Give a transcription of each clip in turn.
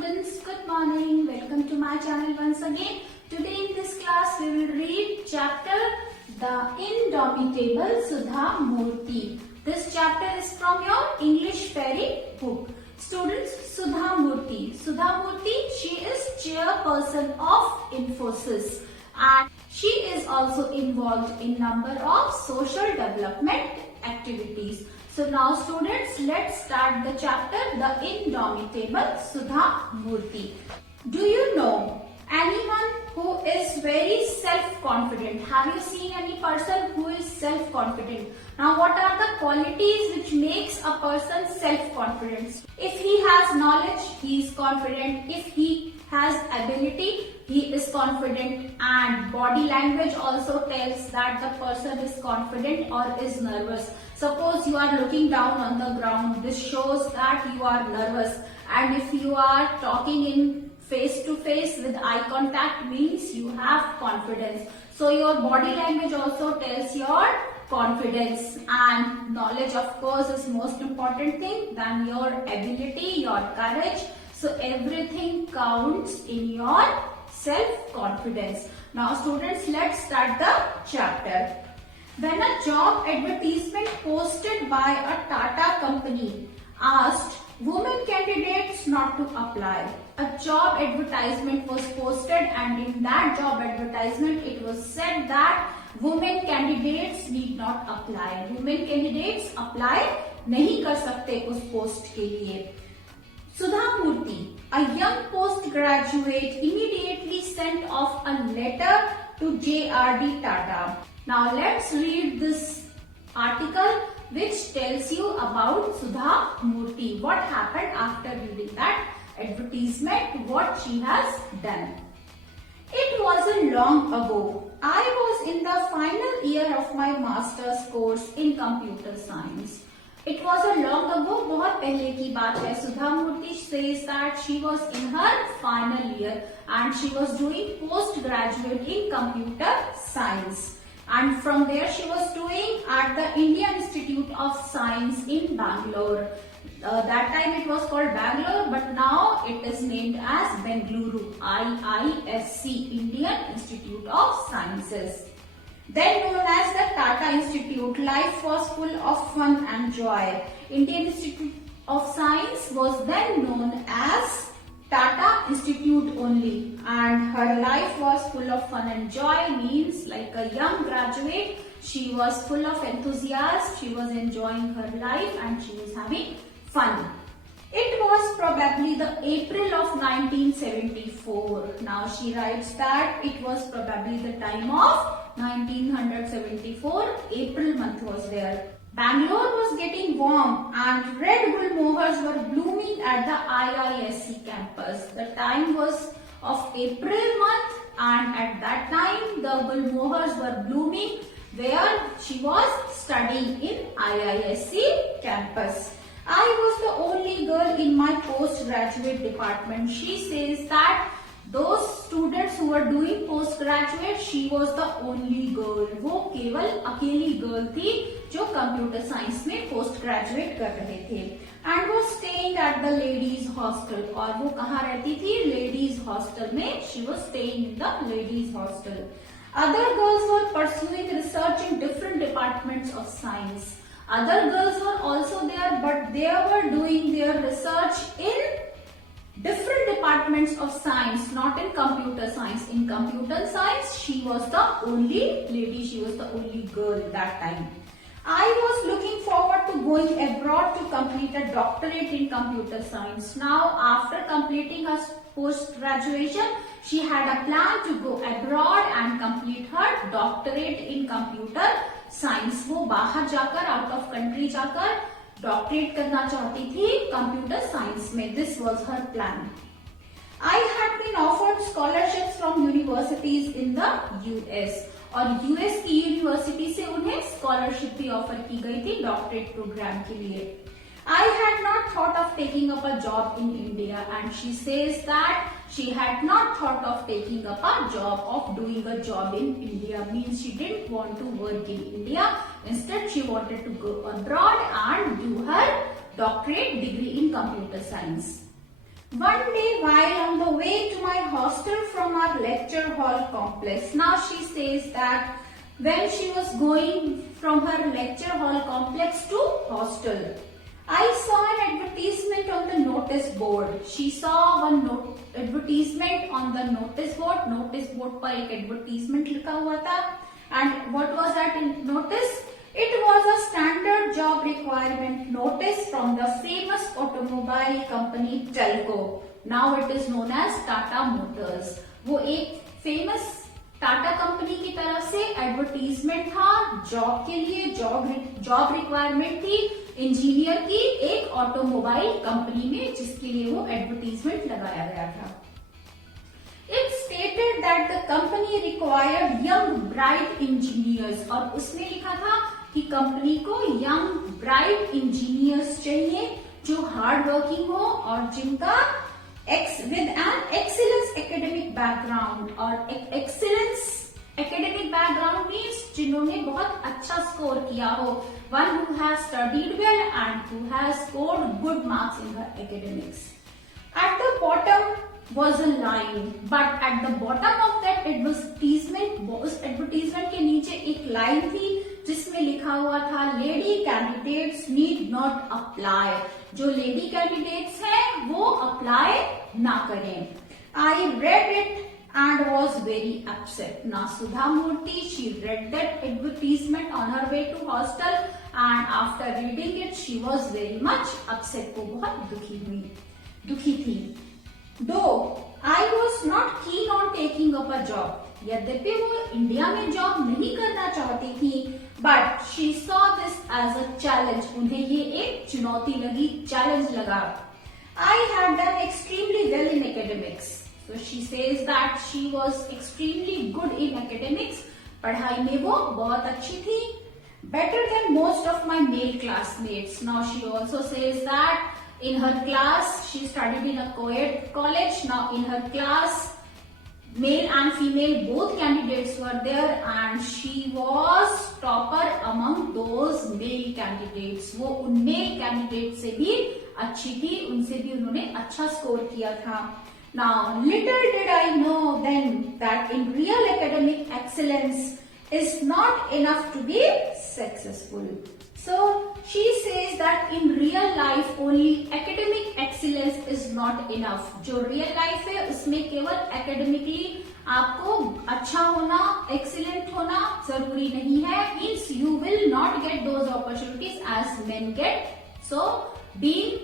students, good morning. Welcome to my channel once again. Today in this class we will read chapter The Indomitable Sudha Murthy. This chapter is from your English fairy book. Students, Sudha Murthy. Sudha Murthy, she is chairperson of Infosys and she is also involved in number of social development activities. So now students, let's start the chapter The Indomitable Sudha Murthy. Do you know anyone who is very self-confident? Have you seen any person who is self-confident? Now what are the qualities which makes a person self-confident? If he has knowledge, he is confident. If he has ability, he is confident, and body language also tells that the person is confident or is nervous. Suppose you are looking down on the ground, this shows that you are nervous, and if you are talking in face to face with eye contact means you have confidence. So your body language also tells your confidence, and knowledge of course is most important thing than your ability, your courage. So everything counts in your self-confidence. Now students, let's start the chapter. When a job advertisement posted by a Tata company asked women candidates not to apply. A job advertisement was posted and in that job advertisement it was said that women candidates need not apply. Women candidates apply नहीं कर सकते उस post के लिए. Sudha Murthy, a young postgraduate, immediately sent off a letter to JRD Tata. Now let's read this article which tells you about Sudha Murthy. What happened after reading that advertisement, what she has done. It was long ago. I was in the final year of my master's course in computer science. It was a long ago, बहुत पहले की बात है. Sudha Murthy says that she was in her final year and she was doing postgraduate in computer science. And from there she was doing at the Indian Institute of Science in Bangalore. That time it was called Bangalore, but now it is named as Bengaluru, IISC, Indian Institute of Sciences. Then known as the Tata Institute, life was full of fun and joy. Indian Institute of Science was then known as Tata Institute only, and her life was full of fun and joy means like a young graduate, she was full of enthusiasm, she was enjoying her life and she was having fun. It was probably the April of 1974. Now she writes that it was probably the time of 1974, April month was there. Bangalore was getting warm and red bull mohars were blooming at the IISC campus. The time was of April month and at that time the bull mohars were blooming where she was studying in IISC campus. I was the only girl in my postgraduate department. She says that those students who were doing postgraduate, she was the only girl. वो केवल अकेली girl थी जो computer science में postgraduate कर रहे थे. And was staying at the ladies hostel. और वो कहाँ रहती थी? Ladies hostel में. She was staying in the ladies hostel. Other girls were pursuing research in different departments of science. Other girls were also there, but they were doing their research in different departments of science, not in computer science. In computer science, she was the only lady, she was the only girl that time. I was looking forward to going abroad to complete a doctorate in computer science. Now, after completing her post-graduation, she had a plan to go abroad and complete her doctorate in computer science. वो बाहर जाकर, out of country जाकर doctorate करना चाहती थी computer science में. This was her plan. I had been offered scholarships from universities in the US, और US की यूनिवर्सिटी से उन्हें स्कॉलरशिप भी ऑफर की गई थी डॉक्टरेट प्रोग्राम के लिए. I had not thought of taking up a job in India, and she says that she had not thought of taking up a job of doing a job in India, means she didn't want to work in India. Instead, she wanted to go abroad and do her doctorate degree in computer science. One day while on the way to my hostel from our lecture hall complex. Now she says that when she was going from her lecture hall complex to hostel, I saw an advertisement on the notice board. She saw one advertisement on the notice board. Notice board पर एक advertisement लिखा हुआ था. And what was that in notice? It was a standard job requirement notice from the famous automobile company Telco. Now it is known as Tata Motors. वो एक famous Tata company की तरफ से एडवर्टीजमेंट था जॉब के लिए. जॉब रिक्वायरमेंट थी engineer की एक ऑटोमोबाइल कंपनी में, जिसके लिए वो एडवर्टीजमेंट लगाया गया था. It stated that the company required young bright engineers, और उसमें लिखा था कि कंपनी को यंग ब्राइट इंजीनियर्स चाहिए जो हार्ड वर्किंग हो और जिनका with an excellence academic background. और excellence academic background means जिन्होंने बहुत अच्छा स्कोर किया हो. One who has studied well and who has scored good marks in her academics. At the bottom was a line, but at the bottom of that advertisement, उस advertisement के नीचे एक line थी जिसमें लिखा हुआ था lady candidates need not apply. जो लेडी कैंडिडेट्स हैं वो अप्लाई ना करें. I read it and was very upset. ना Sudha Murthy, she read that advertisement on her way to hostel and after reading it she was very much upset. वो बहुत दुखी थी. Though I was not keen on taking up a job. यद्यपि वो India में job नहीं करना चाहती थी, but she saw this as a challenge. उन्हें ये एक चुनौती लगी, चैलेंज लगा. I had done extremely well in academics. So she says that she was extremely good in academics. पढ़ाई में वो बहुत अच्छी थी. Better than most of my male classmates. Now she also says that in her class, she studied in a co-ed college. Now in her class, male and female both candidates were there and she was topper among those male candidates. वो उन male candidates से भी अच्छी थी, उनसे भी उन्होंने अच्छा स्कोर किया था. Now little did I know then that in real academic excellence is not enough to be successful. So she says that in real life only academic excellence is not enough. जो real life है उसमें केवल academically आपको अच्छा होना, excellent होना जरूरी नहीं है. Means you will not get those opportunities as men get. So being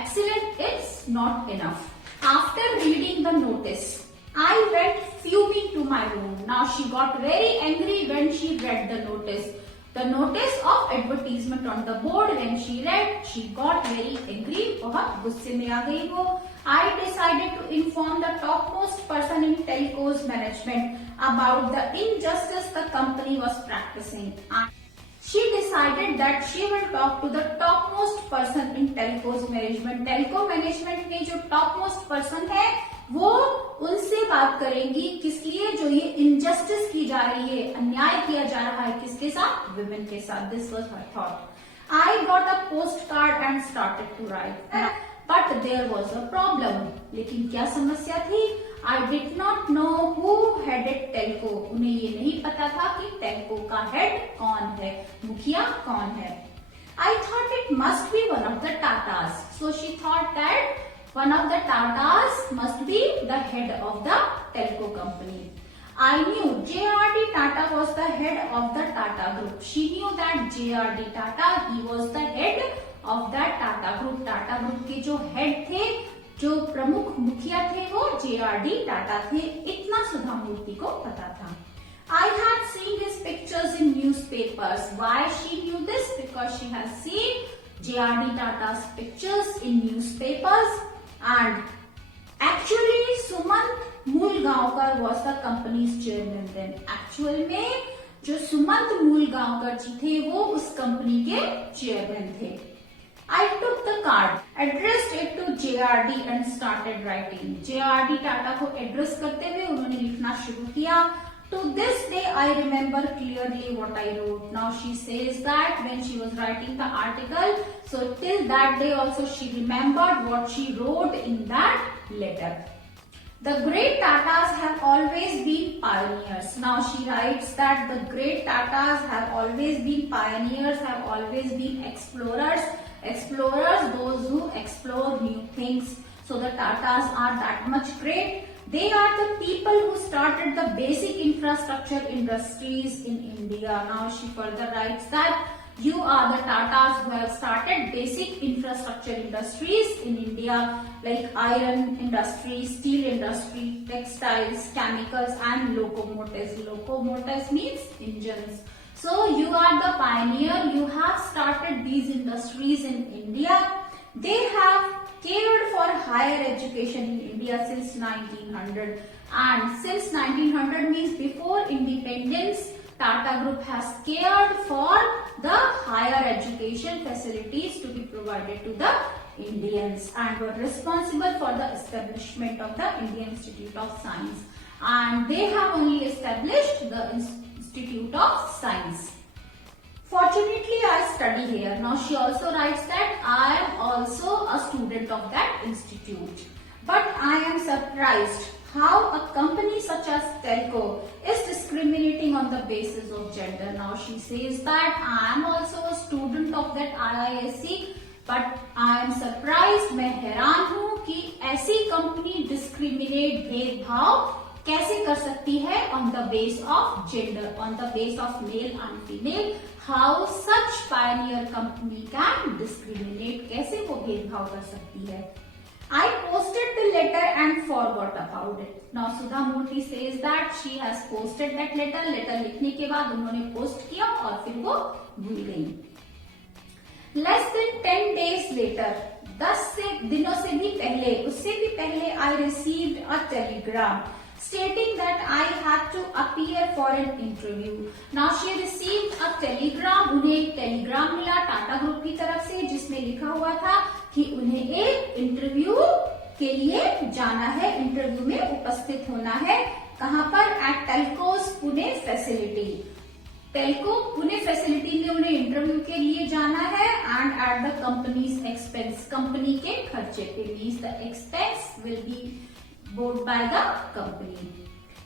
excellent is not enough. After reading the notice, I went fuming to my room. Now she got very angry when she read the notice. The notice of advertisement on the board. When she read, she got very angry. बहुत गुस्से में आ गई वो. I decided to inform the topmost person in Telco's management about the injustice the company was practicing. She decided that she will talk to the topmost person in Telco's management. Telco management में जो topmost person है वो उनसे बात करेंगी. किस लिए? जो ये इनजस्टिस की जा रही है, अन्याय किया जा रहा है, किसके साथ? विमेन के साथ. This was her thought. I got a postcard and started to write. But there was a problem. लेकिन क्या समस्या थी? I did not know who headed Telco. उन्हें ये नहीं पता था कि टेल्को का हेड कौन है, मुखिया कौन है. I thought it must be one of the Tatas. So she thought that one of the Tatas must be the head of the Telco company. I knew J.R.D. Tata was the head of the Tata group. She knew that J.R.D. Tata, he was the head of the Tata group. Tata group के जो head थे, जो प्रमुख मुखिया थे, वो J.R.D. Tata थे. इतना सुधा मूर्ति को पता था. I had seen his pictures in newspapers. Why she knew this? Because she has seen J.R.D. Tata's pictures in newspapers. And actually Sumant Mulgaonkar was the company's chairman then. Actual में जो सुमंत मूलगांवकर जी थे वो उस कंपनी के chairman थे. I took the card, addressed it to JRD and started writing. JRD Tata को address करते हुए उन्होंने लिखना शुरू किया. To this day I remember clearly what I wrote. Now she says that when she was writing the article, so till that day also she remembered what she wrote in that letter. The great Tatas have always been pioneers. Now she writes that the great Tatas have always been pioneers, have always been explorers. Explorers, those who explore new things. So the Tatas are that much great. They are the people who started the basic infrastructure industries in India. Now she further writes that you are the Tatas who have started basic infrastructure industries in India like iron industry, steel industry, textiles, chemicals and locomotives. Locomotives means engines. So you are the pioneer. You have started these industries in India. They have cared for higher education in India since 1900, and since 1900 means before independence, Tata Group has cared for the higher education facilities to be provided to the Indians and were responsible for the establishment of the Indian Institute of Science, and they have only established the Institute of Science. Fortunately, I study here. Now she also writes that I am also a student of that institute. But I am surprised how a company such as Telco is discriminating on the basis of gender. Now she says that I am also a student of that IISc, but I am surprised, मैं हैरान हूँ कि ऐसी company discriminate भेदभाव कैसे कर सकती है on the base of gender, on the base of male and female. How such pioneer company can discriminate? कैसे वो भेदभाव कर सकती है? I posted the letter and forgot about it. Now Sudha Murthy says that she has posted that letter. Letter लिखने के बाद उन्होंने पोस्ट किया और फिर वो भूल गई. Less than 10 days later, 10 दिनों से भी पहले, उससे भी पहले I received a telegram stating that I had to appear for an interview. Now she received a telegram. उन्हें एक टेलीग्राम मिला टाटा ग्रुप की तरफ से जिसमें लिखा हुआ था कि उन्हें एक इंटरव्यू के लिए जाना है, इंटरव्यू में उपस्थित होना है. कहां पर? At Telco's Pune facility. Telco Pune facility में उन्हें इंटरव्यू के लिए जाना है and at the company's expense. कंपनी के खर्चे पे. Means the expense will be bought by the company.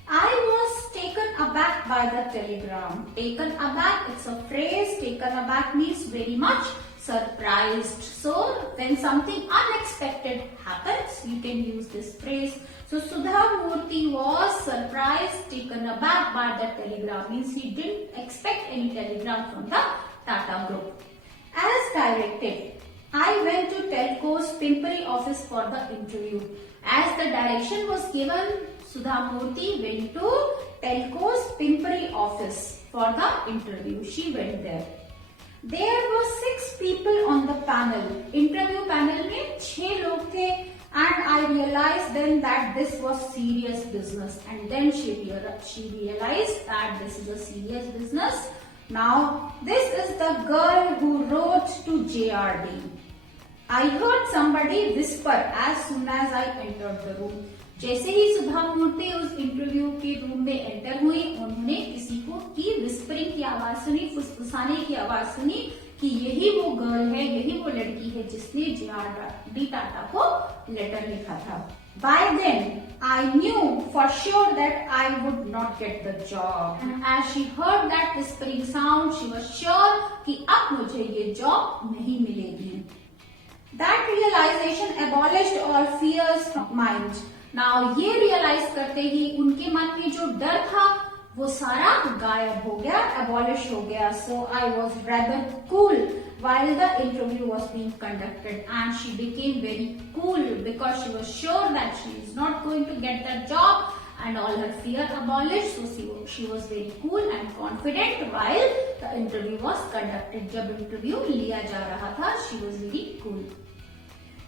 I was taken aback by the telegram. Taken aback, it's a phrase. Taken aback means very much surprised. So when something unexpected happens, you can use this phrase. So Sudha Murthy was surprised, taken aback by the telegram. Means he didn't expect any telegram from the Tata Group. As directed, I went to Telco's Pimpri office for the interview. As the direction was given, Sudha Murthy went to Telco's Pimpri office for the interview. She went there. There were 6 people on the panel. Interview panel में 6 लोग थे. And I realized then that this was serious business. And then she realized that this is a serious business. Now, this is the girl who wrote to JRD. I heard somebody whisper as soon as I entered the room. जैसे ही सुधा मूर्ति उस interview के room में enter हुई, उन्होंने किसी को की whispering की आवाज सुनी, फुसफुसाने की आवाज सुनी कि यही वो गर्ल है, यही वो लड़की है जिसने JRD टाटा को लेटर लिखा था. By then, I knew for sure that I would not get the job. And as she heard that whispering sound, she was sure कि अब मुझे ये जॉब नहीं मिलेगी. That realization abolished all fears from mind. Now ये realize करते ही उनके मन में जो डर था वो सारा गायब हो गया, abolish हो गया. So I was rather cool while the interview was being conducted, and she became very cool because she was sure that she is not going to get that job and all her fear abolished. So she was very cool and confident while the interview was conducted. जब interview लिया जा रहा था, she was very cool.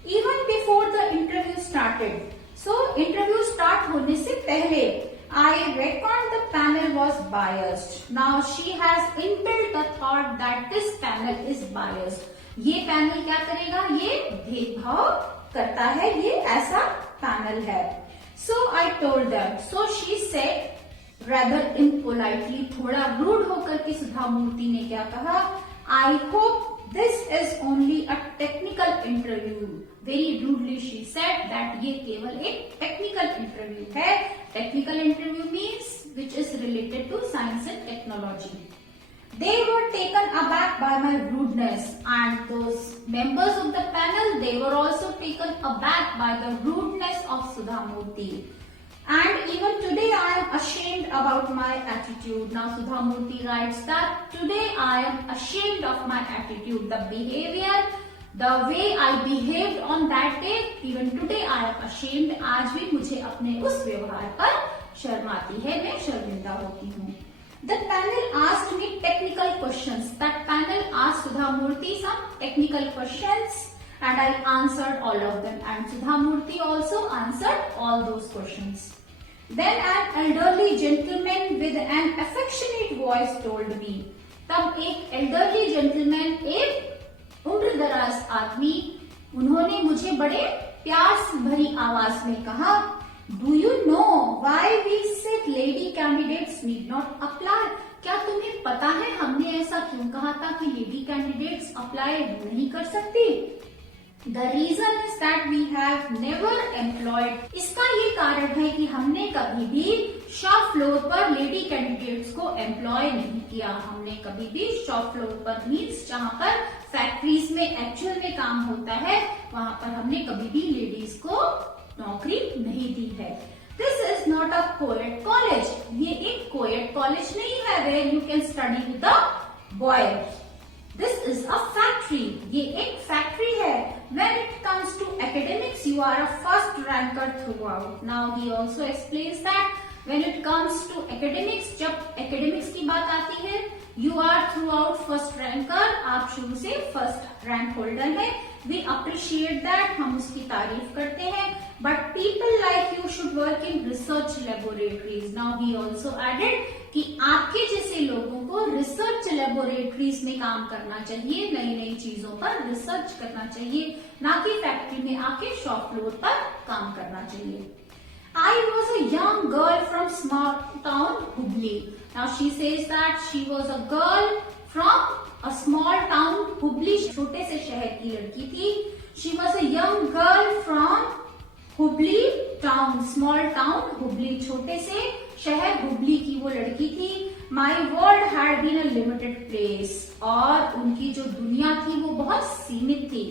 Even before the interview started, so interview start होने से पहले, I reckoned the panel was biased. Now she has inbuilt the thought that this panel is biased. ये panel क्या करेगा? ये भेदभाव करता है, ये ऐसा पैनल है. So I told them. So she said rather impolitely, थोड़ा रूड होकर के सुधा मूर्ति ने क्या कहा? I hope this is only a technical interview. Very rudely she said that ये केवल एक टेक्निकल इंटरव्यू है. Technical interview means which is related to science and technology. They were taken aback by my rudeness, and those members of the panel, they were also taken aback by the rudeness of Sudha Murthy. And even today I am ashamed about my attitude. Now Sudha Murthy writes that today I am ashamed of my attitude, the behavior, the way I behaved on that day. Even today I am ashamed. आज भी मुझे अपने उस व्यवहार पर शर्म आती है, मैं शर्मिंदा होती हूँ. The panel asked me technical questions. That panel asked Sudha Murthy some technical questions, and I answered all of them. And Sudha Murthy also answered all those questions. Then an elderly gentleman with an affectionate voice told me. तब एक elderly gentleman, एक उम्रदराज आदमी, उन्होंने मुझे बड़े प्यार से भरी आवाज में कहा, Do you know why we said lady candidates need not apply? क्या तुम्हें पता है हमने ऐसा क्यों कहा था कि लेडी कैंडिडेट्स अप्लाई नहीं कर सकती? The reason is that we have never employed. इसका ये कारण है कि हमने कभी भी शॉप फ्लोर पर लेडी कैंडिडेट्स को एम्प्लॉय नहीं किया. हमने कभी भी शॉप फ्लोर पर मीन्स जहाँ पर फैक्ट्रीज में एक्चुअल में काम होता है, वहाँ पर हमने कभी भी लेडीज को नौकरी नहीं दी है. This is not a co-ed college. ये एक co-ed कॉलेज नहीं है where you can study with a boy. This is a factory. ये एक फैक्ट्री है. When it comes to academics, you are a first ranker throughout. Now he also explains that when it comes to academics, जब academics की बात आती है, you are throughout first ranker. आप शुरू से first rank holder हैं. We appreciate that. हम उसकी तारीफ करते हैं. But people like you should work in research laboratories. Now he also added कि आपके जैसे लोगों को रिसर्च लेबोरेटरीज में काम करना चाहिए, नई नई चीजों पर रिसर्च करना चाहिए, ना कि फैक्ट्री में आके शॉप फ्लोर पर काम करना चाहिए. I was a young girl from small town Hubli. Now she says that she was a girl from a small town Hubli. छोटे से शहर की लड़की थी. She was a young girl from Hubli town, small town Hubli, छोटे से शहर हुबली की वो लड़की थी. My world had been a limited place. और उनकी जो दुनिया थी वो बहुत सीमित थी.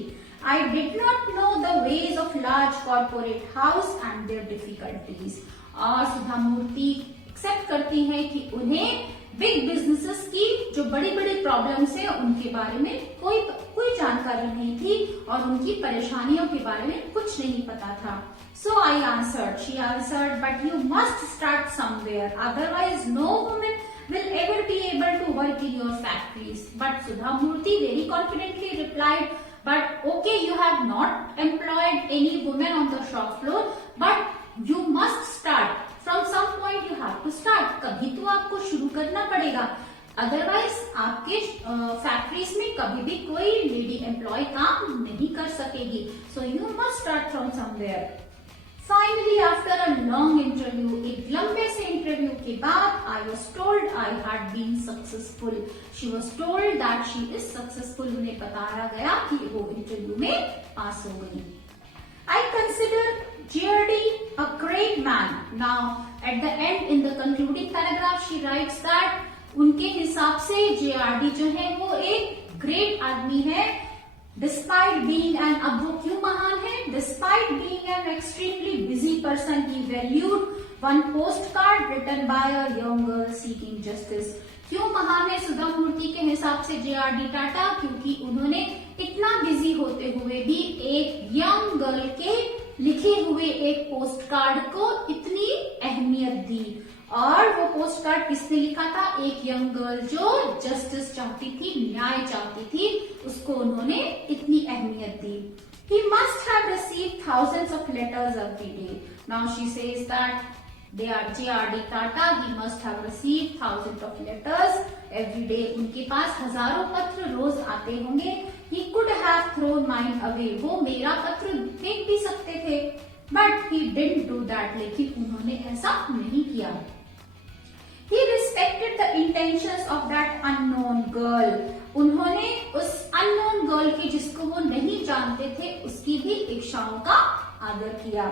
I did not know the ways of large corporate house and their difficulties. और सुधा मूर्ति एक्सेप्ट करती हैं कि उन्हें बिग बिजनेसेस की जो बड़ी बड़ी प्रॉब्लम्स है उनके बारे में कोई जानकारी नहीं थी और उनकी परेशानियों के बारे में कुछ नहीं पता था. So I answered, she answered, but you must start somewhere, otherwise no woman will ever be able to work in your factories. But Sudha Murthy very confidently replied, but okay, you have not employed any woman on the shop floor, but you must start. From some point you have to start. कभी तो आपको शुरू करना पड़ेगा, otherwise आपके factories में कभी भी कोई लेडी एम्प्लॉय काम नहीं कर सकेगी. So you must start from somewhere. Finally after a long interview, एक लंबे से इंटरव्यू के बाद, I was told I had been successful. She was told that she is successful. उन्हें बताया गया कि वो इंटरव्यू में पास हो गई. I consider JRD a great man. Now, at the end, in the concluding paragraph, she writes that उनके हिसाब से JRD जो है वो एक ग्रेट आदमी है. Despite being an, अब वो क्यों महान है? Despite being an extremely busy person, he valued one postcard written by a young girl seeking justice. क्यों महान है सुधा मूर्ति के हिसाब से JRD टाटा? क्योंकि उन्होंने इतना बिजी होते हुए भी एक यंग गर्ल के लिखे हुए एक पोस्ट कार्ड को इतनी अहमियत दी. और वो पोस्ट कार्ड किसने लिखा था? एक यंग गर्ल जो जस्टिस चाहती थी, न्याय चाहती थी, उसको उन्होंने इतनी अहमियत दी. He must have received thousands of letters every day. Now she says that JRD Tata, he must have received thousands of letters every day. उनके पास हजारों पत्र रोज आते होंगे. He could have thrown mine away. वो मेरा पत्र फेंक भी सकते थे, but he didn't do that. लेकिन उन्होंने ऐसा नहीं किया. He respected the intentions of that unknown girl. उन्होंने उस unknown girl की, जिसको वो नहीं जानते थे, उसकी भी इच्छाओं का आदर किया.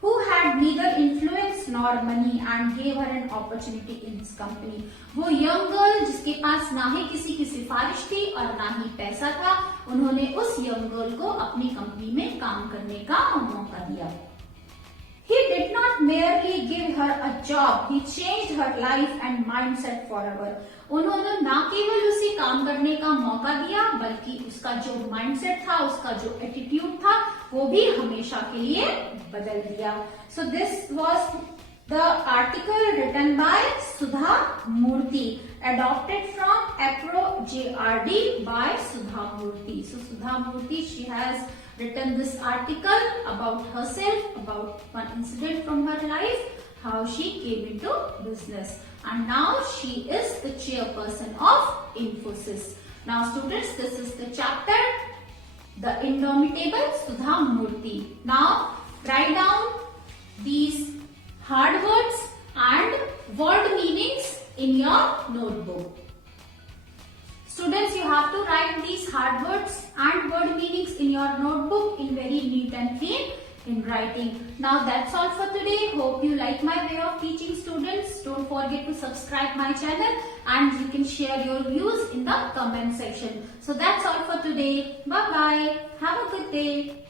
Who had neither influence nor money and gave her an opportunity in his company. वो young girl जिसके पास ना ही किसी की सिफारिश थी और ना ही पैसा था, उन्होंने उस young girl को अपनी कंपनी में काम करने का मौका दिया. He did not merely give her a job, he changed her life and mindset forever. उन्होंने ना केवल उसे काम करने का मौका दिया, बल्कि उसका जो माइंडसेट था, उसका जो एटीट्यूड था, वो भी हमेशा के लिए बदल दिया. So this was the article written by Sudha Murthy, adopted from APRO-JRD by Sudha Murthy. So Sudha Murthy, she has written this article about herself, about one incident from her life, how she came into business, and now she is the chairperson of Infosys. Now students, this is the chapter, The Indomitable Sudha Murthy. Now write down these hard words and word meanings in your notebook. Students, you have to write these hard words and word meanings in your notebook in very neat and clean in writing. Now that's all for today. Hope you like my way of teaching students. Don't forget to subscribe my channel and you can share your views in the comment section. So that's all for today. Bye bye. Have a good day.